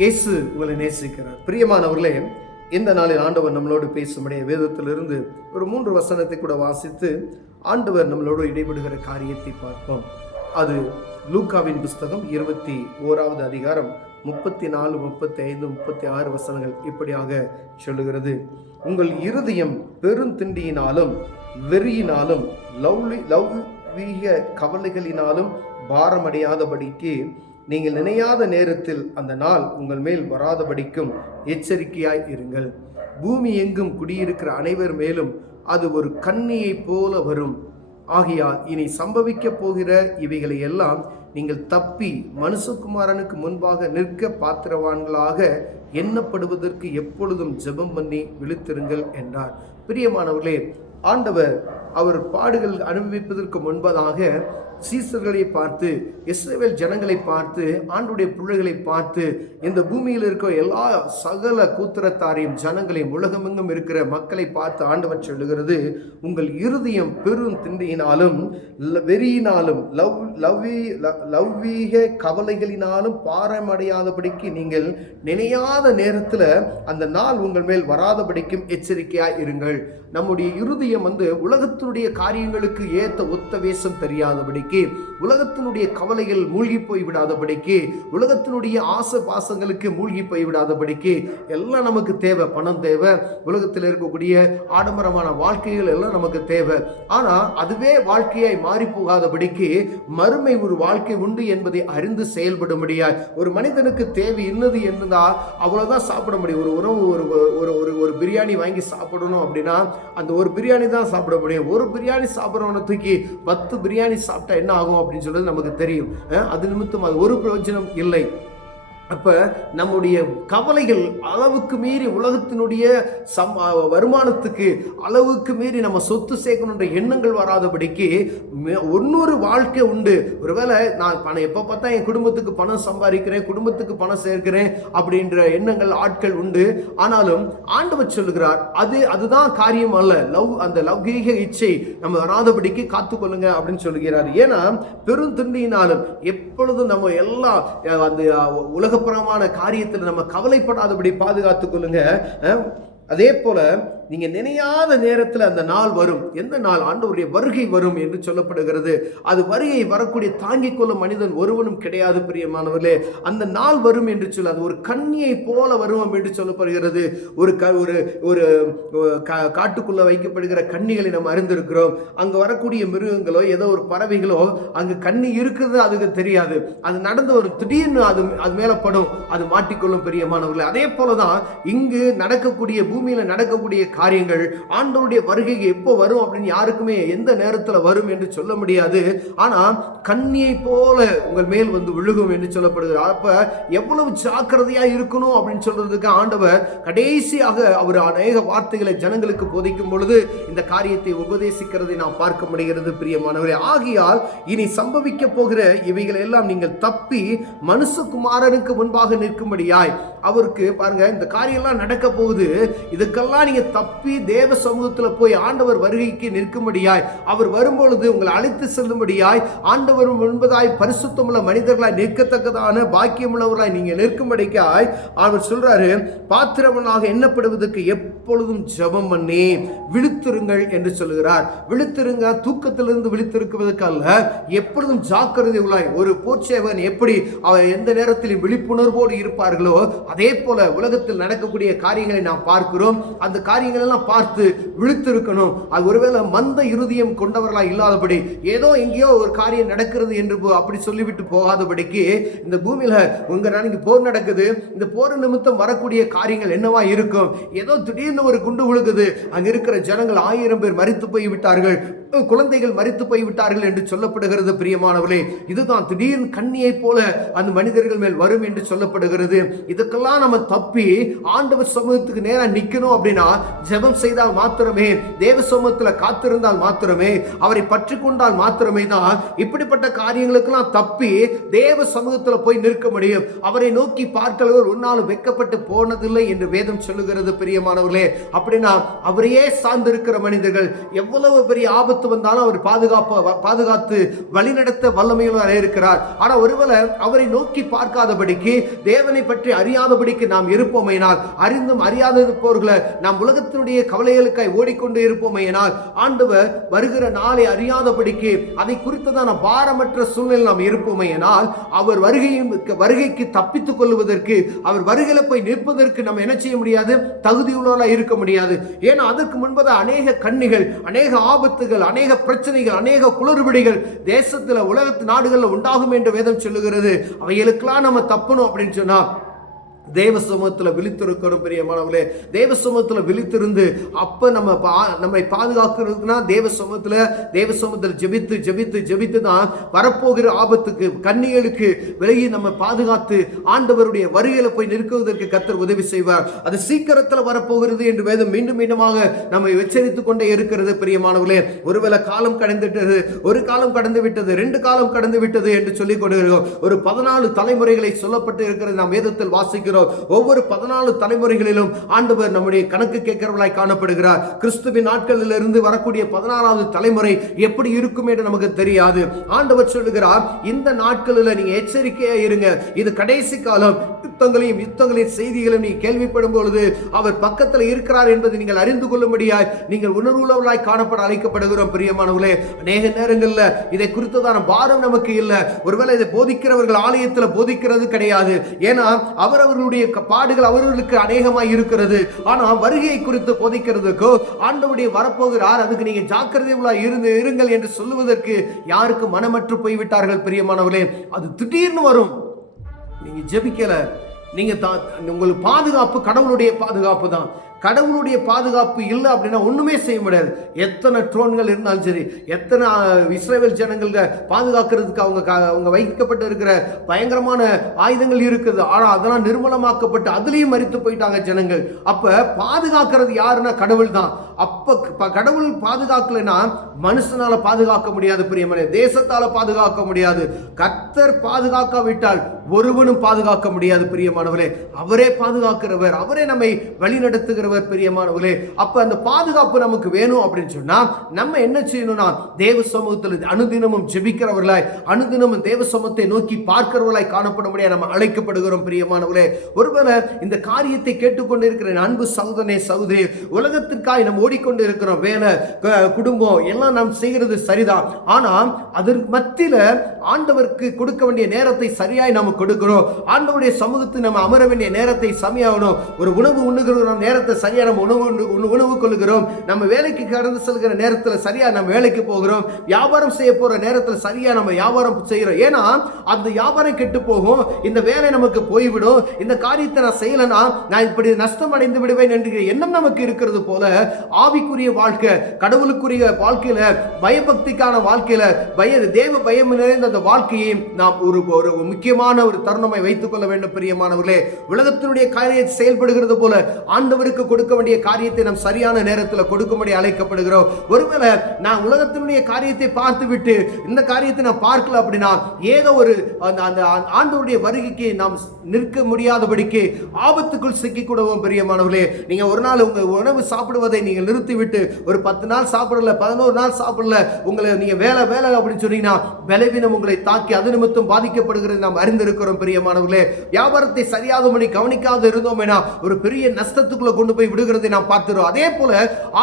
இயேசு உங்களை நேசிக்கிறார். பிரியமானவர்களே, இந்த நாளில் ஆண்டவர் நம்மளோடு பேசும்படிய வேதத்திலிருந்து ஒரு 3 வசனத்தை கூட வாசித்து ஆண்டவர் நம்மளோடு இடைபடுகிற காரியத்தை பார்ப்போம். அது லூக்காவின் புஸ்தகம் 21வது அதிகாரம் 34, 35, 36 வசனங்கள் இப்படியாக சொல்லுகிறது. உங்கள் இருதயம் பெருந்திண்டியினாலும் வெறியினாலும் லௌகீக கவலைகளினாலும் பாரமடையாதபடிக்கு நீங்கள் நினையாத நேரத்தில் அந்த நாள் உங்கள் மேல் வராதபடிக்கும் எச்சரிக்கையாய் இருங்கள். பூமி எங்கும் குடியிருக்கிற அனைவர் மேலும் அது ஒரு கண்ணியைப் போல வரும். ஆகையால் இனி சம்பவிக்க போகிற இவைகளை எல்லாம் நீங்கள் தப்பி மனுஷகுமாரனுக்கு முன்பாக நிற்க பாத்திரவான்களாக எண்ணப்படுவதற்கு எப்பொழுதும் ஜெபம் பண்ணி விழித்திருங்கள் என்றார். பிரியமானவர்களே, ஆண்டவர் அவர் பாடுகள் அனுபவிப்பதற்கு முன்பதாக சீசர்களை பார்த்து, இஸ்ரவேல் ஜனங்களை பார்த்து, ஆண்டுடைய பிள்ளைகளை பார்த்து, இந்த பூமியில் இருக்கிற எல்லா சகல கூத்திரத்தாரையும் ஜனங்களையும் உலகமெங்கும் இருக்கிற மக்களை பார்த்து ஆண்டவர் சொல்லுகிறது, உங்கள் இருதயம் பெரும் திண்டியினாலும் வெறியினாலும் லௌகீக கவலைகளினாலும் பாரமடையாதபடிக்கு நீங்கள் நினையாத நேரத்தில் அந்த நாள் உங்கள் மேல் வராதபடிக்கும் எச்சரிக்கையாய் இருங்கள். நம்முடைய இருதயம் உலகத்தினுடைய காரியங்களுக்கு ஏற்ற ஒத்த வேஷம் தெரியாதபடிக்கு, உலகத்தினுடைய கவலைகள் மூழ்கி போய் விடாதபடிக்கு, உலகத்தினுடைய ஆசை பாசங்களுக்கு மூழ்கி போய் விடாதபடிக்கு, எல்லாம் நமக்கு தேவை. பணம் தேவை, உலகத்தில் இருக்கக்கூடிய ஆடம்பரமான வாழ்க்கைகள் எல்லாம் நமக்கு தேவை. ஆனால் அதுவே வாழ்க்கையாய் மாறி போகாதபடிக்கு மறுமை ஒரு வாழ்க்கை உண்டு என்பதை அறிந்து செயல்பட முடியாது. ஒரு மனிதனுக்கு தேவை இன்னது என்றால் அவ்வளோதான் சாப்பிட முடியும். ஒரு உணவு ஒரு பிரியாணி வாங்கி சாப்பிடணும் அப்படின்னா அந்த ஒரு பிரியாணி தான் சாப்பிட முடியும். ஒரு பிரியாணி சாப்பிட்றவனை தூக்கி 10 பிரியாணி சாப்பிட்டா என்ன ஆகும் அப்படின்னு சொல்றது நமக்கு தெரியும். அது நிமித்தம் அது ஒரு பிரயோஜனம் இல்லை. அப்போ நம்முடைய கவலைகள் அளவுக்கு மீறி உலகத்தினுடைய வருமானத்துக்கு அளவுக்கு மீறி நம்ம சொத்து சேர்க்கணுன்ற எண்ணங்கள் வராதபடிக்கு இன்னொரு வாழ்க்கை உண்டு. ஒருவேளை நான் பணம் எப்போ பார்த்தா என் குடும்பத்துக்கு பணம் சம்பாதிக்கிறேன், குடும்பத்துக்கு பணம் சேர்க்கிறேன் அப்படின்ற எண்ணங்கள் ஆட்கள் உண்டு. ஆனாலும் ஆண்டவர் சொல்லுகிறார், அதுதான் காரியம் அல்ல. அந்த லௌகீக இச்சை நம்ம வராதபடிக்கு காத்துக்கொள்ளுங்க அப்படின்னு சொல்லுகிறார். ஏன்னா பெருந்திண்டியினாலும் எப்பொழுதும் நம்ம எல்லாம் அந்த உலகப்புறமான காரியத்தில் நம்ம கவலைப்படாதபடி பாதுகாத்துக் கொள்ளுங்க. அதே போல நீங்க நினையாத நேரத்தில் அந்த நாள் வரும். எந்த நாள்? ஆண்டவருடைய வருகை வரும் என்று சொல்லப்படுகிறது. அது வருகை வரக்கூடிய தாங்கிக் கொள்ளும் மனிதன் ஒருவனும் கிடையாது. பிரியமானவர்களே, அந்த நாள் வரும் என்று சொல்ல, அது ஒரு கண்ணியை போல வரும் என்று சொல்லப்படுகிறது. ஒரு காட்டுக்குள்ள வைக்கப்படுகிற கண்ணிகளை நம்ம அறிந்திருக்கிறோம். அங்க வரக்கூடிய மிருகங்களோ ஏதோ ஒரு பறவைகளோ அங்கு கண்ணி இருக்கிறது அதுக்கு தெரியாது. அது நடந்து ஒரு திடீர்னு அது மேல படும், அது மாட்டிக்கொள்ளும். பிரியமானவர்களே, அதே போலதான் இங்கு நடக்கக்கூடிய பூமியில நடக்கக்கூடிய காரியங்கள் ஆண்டவருடைய வருகைக்கு எப்போ வரும் அப்படின்னு யாருக்குமே எந்த நேரத்தில் வரும் என்று சொல்ல முடியாது. ஆனா கண்ணியை போல உங்கள் மேல் விழுகும் என்று சொல்லப்படுகிறது. அப்ப எவ்வளவு ஜாக்கிரதையா இருக்கணும் அப்படின்னு சொல்றதுக்கு ஆண்டவர் கடைசியாக அவர் அநேக வார்த்தைகளை ஜனங்களுக்கு போதிக்கும் பொழுது இந்த காரியத்தை உபதேசிக்கிறதை நாம் பார்க்க முடிகிறது. பிரியமானவரே, ஆகையால் இனி சம்பவிக்க போகிற இவைகள் எல்லாம் நீங்கள் தப்பி மனுஷகுமாரனுக்கு முன்பாக நிற்கும்படியாய் அவருக்கு பாருங்க, இந்த காரியம் எல்லாம் நடக்க போகுது. இதுக்கெல்லாம் நீங்க தப்பி தேவ சமூகத்தில் போய் ஆண்டவர் வருகைக்கு நிற்கும்படியாய், அவர் வரும்பொழுது உங்களை அழைத்து செல்லும்படியாய், ஆண்டவர் முன்பதாய் பரிசுத்தமுள்ள மனிதர்களாய் நிற்கத்தக்கதான பாக்கியமுள்ளவர்களாய் நீங்க நிற்கும்படிக்காய் அவர் சொல்றாரு, பாத்திரவனாக எண்ணப்படுவதற்கு எப்பொழுதும் ஜெபம் பண்ணி விழித்திருங்கள் என்று சொல்லுகிறார். விழித்திருங்க, தூக்கத்திலிருந்து விழித்திருக்குவதற்கு அல்ல, எப்பொழுதும் ஜாக்கிரதை உள்ளாய். ஒரு போர்ச்சேவன் எப்படி அவர் எந்த நேரத்தில் விழிப்புணர்வோடு இருப்பார்களோ அதே போல உலகத்தில் நடக்கக்கூடிய காரியங்களை நாம் பார்க்கிறோம். அந்த காரியங்கள் எல்லாம் பார்த்து விழித்திருக்கணும். அது ஒருவேளை மந்த இருதயம் கொண்டவர்களா இல்லாதபடி, ஏதோ எங்கேயோ ஒரு காரியம் நடக்கிறது என்று அப்படி சொல்லிவிட்டு போகாதபடிக்கு, இந்த பூமியில உங்க நாளைக்கு போர் நடக்குது, இந்த போர் நிமித்தம் வரக்கூடிய காரியங்கள் என்னவா இருக்கும்? ஏதோ திடீர்னு ஒரு குண்டு விழுகுது, அங்க இருக்கிற ஜனங்கள் 1000 பேர் மரித்து போய் விட்டார்கள், குழந்தைகள் மரித்து போய் விட்டார்கள் என்று சொல்லப்படுகிறது. பிரியமானவர்களே, இதுதான் திடீர்னு கண்ணியை போல அந்த மனிதர்கள் மேல் வரும் என்று சொல்லப்படுகிறது. இதுக்கெல்லாம் நம்ம தப்பி ஆண்டவர் சமூகத்துக்கு நேரா நிக்கணும் அப்படின்னா ஜெபம் செய்தால் மாத்திரமே, தேவ சமூகத்தில் காத்திருந்தால் மாத்திரமே, அவரை பற்றி கொண்டால் மாத்திரமே தான் இப்படிப்பட்ட காரியங்களுக்கெல்லாம் தப்பி தேவ சமூகத்தில் போய் நிற்க முடியும். அவரை நோக்கி பார்க்கிறவர் ஒரு நாள் வெட்கப்பட்டு போனதில்லை என்று வேதம் சொல்லுகிறது. பிரியமானவர்களே, அப்படின்னா அவரையே சார்ந்திருக்கிற மனிதர்கள் எவ்வளவு பெரிய ஆபத்து ஆபத்து வந்தாலும் அவர் பாதுகாத்து வழிநடத்த வல்லமையுள்ளவராக இருக்கிறார். ஆனா ஒருவேளை அவரை நோக்கி பார்க்காதபடிக்கு, தேவனை பற்றி அறியாதபடிக்கு நாம் இருப்போமையினால், அறிந்தும் அறியாத இருப்பவர்களை நாம் உலகத்தினுடைய கவலைகளுக்காய் ஓடிக்கொண்டு இருப்போமையினால், ஆண்டவர் வருகிற நாளை அறியாதபடிக்கு அதை குறித்ததான பாரமற்ற சூழ்நிலை நாம் இருப்போமையினால், அவர் வருகைக்கு தப்பித்துக் கொள்வதற்கு, அவர் வருகையில போய் நிற்பதற்கு நம்ம என்ன செய்ய முடியாது? தகுதியுள்ளவர்களாக இருக்க முடியாது. ஏன்னா அதற்கு முன்பதாக அநேக கண்ணிகள், அநேக ஆபத்துகள், அநேக பிரச்சனைகள், அநேக குளறுபடிகள் தேசத்தில், உலகத்து நாடுகளில் உண்டாகும் என்று வேதம் சொல்லுகிறது. அவைகளுக்கெல்லாம் நம்ம தப்பணும் அப்படின்னு சொன்னா தேவ சமூகத்தில் விழித்திருக்கணும். பிரியமானவர்களே, தேவ சமூகத்தில் விழித்திருந்து அப்ப நம்மை பாதுகாக்கிறதுனா தேவ சமூகத்தில் ஜெபித்து தான் வரப்போகிற ஆபத்துக்கு, கண்ணிகளுக்கு விலகி நம்ம பாதுகாத்து ஆண்டவருடைய வருகையில போய் நிற்குவதற்கு கர்த்தர் உதவி செய்வார். அது சீக்கிரத்தில் வரப்போகிறது என்று வேதம் மீண்டும் மீண்டுமாக நம்மை எச்சரித்துக் கொண்டே இருக்கிறது. பிரியமானவர்களே, ஒருவேளை காலம் கடந்துவிட்டது, ஒரு காலம் கடந்து விட்டது, 2 காலம் கடந்து விட்டது என்று சொல்லிக் கொண்டிருக்கிறோம். ஒரு 14 தலைமுறைகளை சொல்லப்பட்டு இருக்கிறது நாம் வேதத்தில் வாசிக்கிறோம். ஒவ்வொரு 14 தலைமுறைகளிலும் ஆண்டவர் நம்முடைய கணக்கு கேட்கிறவர்களாய் காணப்படுகிறார். கிறிஸ்துவின் நாட்களிலிருந்து வரக்கூடிய 16வது தலைமுறை எப்படி இருக்கும் என்று நமக்கு தெரியாது. ஆண்டவர் சொல்லுகிறார், இந்த நாட்களில் நீங்க எச்சரிக்கையா இருங்க, இது கடைசி காலம். யுத்தங்களின் செய்திகளை நீ கேள்விப்படும் பொழுது அவர் பக்கத்தில் இருக்கிறார் என்பதை நீங்கள் அறிந்து கொள்ளும்படியாய் நீங்கள் உணர்வுள்ளவர்களாய் காணப்பட அழைக்கப்படுகிறோம். பிரியமானவர்களே, அநேக நேரங்களில் இதை குறித்ததான பாரம் நமக்கு இல்லை. ஒருவேளை இதை போதிக்கிறவர்கள் ஆலயத்தில் போதிக்கிறது கிடையாது. ஏன்னா அவர்களுடைய பாடுகள் அவர்களுக்கு அநேகமாய் இருக்கிறது. ஆனால் வருகையை குறித்து போதிக்கிறதுக்கோ, ஆண்டவருடைய வரப்போகிறார், அதுக்கு நீங்க ஜாக்கிரதையா இருங்கள் என்று சொல்லுவதற்கு யாருக்கு மனமற்று போய்விட்டார்கள். பிரியமானவர்களே, அது திடீர்னு வரும். நீங்க ஜெபிக்கல, நீங்க உங்களுக்கு பாதுகாப்பு கடவுளுடைய பாதுகாப்பு தான். கடவுளுடைய பாதுகாப்பு இல்லை அப்படின்னா ஒண்ணுமே செய்ய முடியாது. எத்தனை ட்ரோன்கள் இருந்தாலும் சரி, எத்தனை இஸ்ரவேல் ஜனங்கள் பாதுகாக்கிறதுக்கு அவங்க வைக்கப்பட்டு இருக்கிற பயங்கரமான ஆயுதங்கள் இருக்குது. ஆனா அதெல்லாம் நிர்மூலமாக்கப்பட்டு அதுலயும் மரித்து போயிட்டாங்க ஜனங்கள். அப்ப பாதுகாக்கிறது யாருன்னா கடவுள் தான். அப்ப கடவுள் பாதுகாக்கலைன்னா மனுஷனால பாதுகாக்க முடியாது. பிரியமனே, தேசத்தால பாதுகாக்க முடியாது. கர்த்தர் பாதுகாக்காவிட்டால் ஒருவனும் பாதுகாக்க முடியாது. பிரியமானவர்களே, அவரே பாதுகாக்கிறவர், அவரே நம்மை வழி நடத்துகிறவர். பிரியமானவர்களே, அப்ப அந்த பாதுகாப்பு நமக்கு வேணும் அப்படின்னு சொன்னா நம்ம என்ன செய்யணும்னா தேவ சமூகத்தில் அனுதினமும் ஜெபிக்கிறவர்களாய், அனுதினமும் தேவ சமூகத்தை நோக்கி பார்க்கிறவர்களாய் காணப்படும்படியா நம்ம அழைக்கப்படுகிறோம். பிரியமானவர்களே, ஒருவேளை இந்த காரியத்தை கேட்டுக்கொண்டிருக்கிற அன்பு சகோதரனே, சகோதரி, உலகத்திற்காக நம்ம ஓடிக்கொண்டு இருக்கிறோம். வேலை, குடும்பம் எல்லாம் நாம் செய்கிறது சரிதான். ஆனால் அதற்கு மத்தியில ஆண்டவருக்கு கொடுக்க வேண்டிய நேரத்தை சரியாய் நாம் கொடுக்கிறோம். ஆண்டவருடைய சமூகத்தை நம்ம அமர வேண்டிய நேரத்தை சமையாகணும். ஒரு உணவு உண்ணுகிறோம், நேரத்தை சரியா நம்ம உணவு கொள்ளுகிறோம். நம்ம வேலைக்கு கடந்து செல்கிற நேரத்தில் சரியா நம்ம வேலைக்கு போகிறோம். வியாபாரம் செய்ய போற நேரத்தில் சரியா நம்ம வியாபாரம் செய்கிறோம். ஏன்னா அந்த வியாபாரம் கெட்டு போகும், இந்த வேலை நமக்கு போய்விடும், இந்த காரியத்தை நான் செய்யலனா நான் இப்படி நஷ்டம் அடைந்து விடுவேன் என்கிற எண்ணம் நமக்கு இருக்கிறது போல ஆவிக்குரிய வாழ்க்கை, கடவுளுக்குரிய வாழ்க்கையில, பயபக்திக்கான வாழ்க்கையில, தேவ பயம் நிறைந்த அந்த வாழ்க்கையை நாம் ஒரு முக்கியமான ஒரு தருணமாய் வைத்துக் கொள்ள வேண்டும். பிரியமானவர்களே, உலகத்தினுடைய காரியத்தை செயல்படுகிறது போல ஆண்டவருக்கு கொடுக்க வேண்டிய காரியத்தை நாம் சரியான நேரத்தில் கொடுக்கும்படி அழைக்கப்படுகிறோம். ஒருவேளை நான் உலகத்தினுடைய காரியத்தை பார்த்து விட்டு இந்த காரியத்தை நான் பார்க்கல அப்படின்னா ஏதோ ஒரு அந்த ஆண்டவருடைய வருகைக்கு நாம் நிற்க முடியாதபடிக்கு ஆபத்துக்குள் சிக்கிக்கூடுவோம். பிரியமானவர்களே, நீங்க ஒரு நாள் உங்க உணவு சாப்பிடுவதை நீங்க நிறுத்திவிட்டு ஒரு 10 நாள் சாப்பிடல, 11 நாள் சாப்பிடல, உங்களை நீங்க வேலை அப்படின்னு சொன்னீங்கன்னா பலவீனம் உங்களை தாக்கி அது நிமித்தம் பாதிக்கப்படுகிறது நாம் அறிந்திருக்கிறோம். பிரியமானவர்களே, வியாபாரத்தை சரியாக மணி கவனிக்காத இருந்தோம் ஒரு பெரிய நஷ்டத்துக்குள்ள கொண்டு போய் விடுகிறதை நாம் பார்க்கிறோம். அதே போல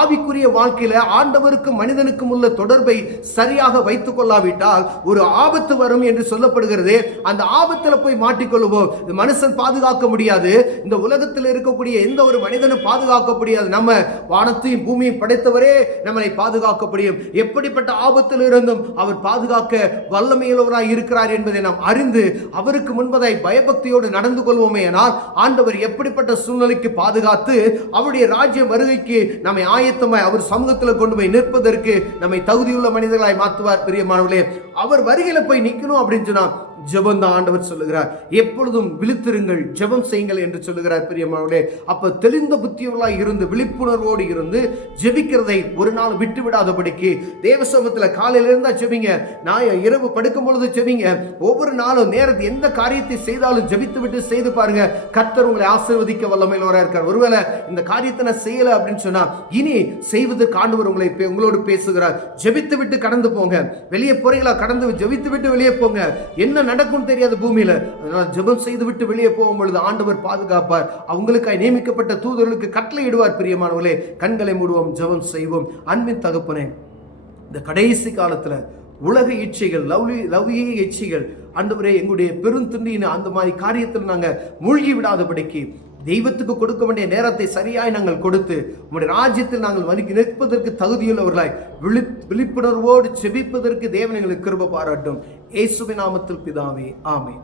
ஆவிக்குரிய வாழ்க்கையில ஆண்டவருக்கும் மனிதனுக்கும் உள்ள தொடர்பை சரியாக வைத்துக் கொள்ளாவிட்டால் ஒரு ஆபத்து வரும் என்று சொல்லப்படுகிறது. அந்த ஆபத்துல போய் மாட்டிக்கொள்வோம். மனுஷன் பாதுகாக்க முடியாது, இந்த உலகத்தில் இருக்கக்கூடிய எந்த ஒரு மனிதனும் பாதுகாக்க முடியாது. நம்ம வானத்தையும் பூமியும் படைத்தவரே நம்மளை பாதுகாக்க முடியும். எப்படிப்பட்ட ஆபத்தில் இருந்தும் அவர் பாதுகாக்க வல்லமையுள்ளவராய் இருக்கிறார் என்பதை நாம் அறிந்து அவருக்கு முன்பதாய் பயபக்தியோடு நடந்து கொள்வோமே ஆனால் ஆண்டவர் எப்படிப்பட்ட சூழ்நிலைக்கு பாதுகாத்து அவருடைய ராஜ்ய வருகைக்கு நம்மை ஆயத்தமாய் அவர் சமூகத்தில் கொண்டு போய் நிற்பதற்கு நம்மை தகுதியுள்ள மனிதர்களாய் மாற்றுவார். பிரியமானவர்களே, அவர் வருகையில போய் நிற்கணும் அப்படின்னு சொன்னா ஜெபம் தான் ஆண்டவர் சொல்லுகிறார். எப்பொழுதும் விழித்திருங்கள், ஜெபம் செய்யுங்கள் என்று சொல்லுகிறார். பிரியமானவர்களே, அப்ப தெளிந்த புத்தியுள்ளவர்களாய் இருந்து விழிப்புணர்வோடு இருந்து ஜெபிக்கிறதை ஒரு நாள் விட்டு விடாதபடிக்கு தேவ சமூகத்தில் காலையில இருந்தா ஜெபிங்க, நான் இரவு படுக்கும் பொழுது ஜெபிங்க, ஒவ்வொரு நாளும் நேரத்தை எந்த காரியத்தை செய்தாலும் ஜெபித்து விட்டு செய்து பாருங்க. கர்த்தர் உங்களை ஆசீர்வதிக்க வல்லமையுள்ளவராக இருக்கார். ஒருவேளை இந்த காரியத்தை நான் செய்யல அப்படின்னு சொன்னா இனி செய்வதற்கு ஆண்டவர் உங்களோடு பேசுகிறார். ஜெபித்து விட்டு கடந்து போங்க. வெளியே போறீங்களா, கடந்து ஜெபித்து விட்டு வெளியே போங்க. என்ன நடக்கும் தெரியாது பூமியில. அதனால ஜெபம் செய்து விட்டு வெளியே போகும் பொழுது ஆண்டவர் பாதுகாப்பார். அவங்களுக்காய் நியமிக்கப்பட்ட தூதர்களுக்கு கட்டளை இடுவார். பிரியமானவர்களே, கண்களை மூடுவோம், ஜெபம் செய்வோம். அன்பின் தகப்பனே, இந்த கடைசி காலத்துல உலக இச்சைகள், லௌகிக இச்சைகள் ஆண்டவரே, எங்களுடைய பெருந்திண்டின அந்த மாதிரி காரியத்தில் நாங்கள் மூழ்கி விடாதபடிக்கு தெய்வத்துக்கு கொடுக்க வேண்டிய நேரத்தை சரியாய் நாங்கள் கொடுத்து உங்களுடைய ராஜ்யத்தில் நாங்கள் நிற்பதற்கு தகுதியுள்ளவர்களாய் விழிப்புணர்வோடு செபிப்பதற்கு தேவன் எங்களுக்கு கிருபை பாராட்டும். இயேசுவின் நாமத்தில் பிதாவே, ஆமென்.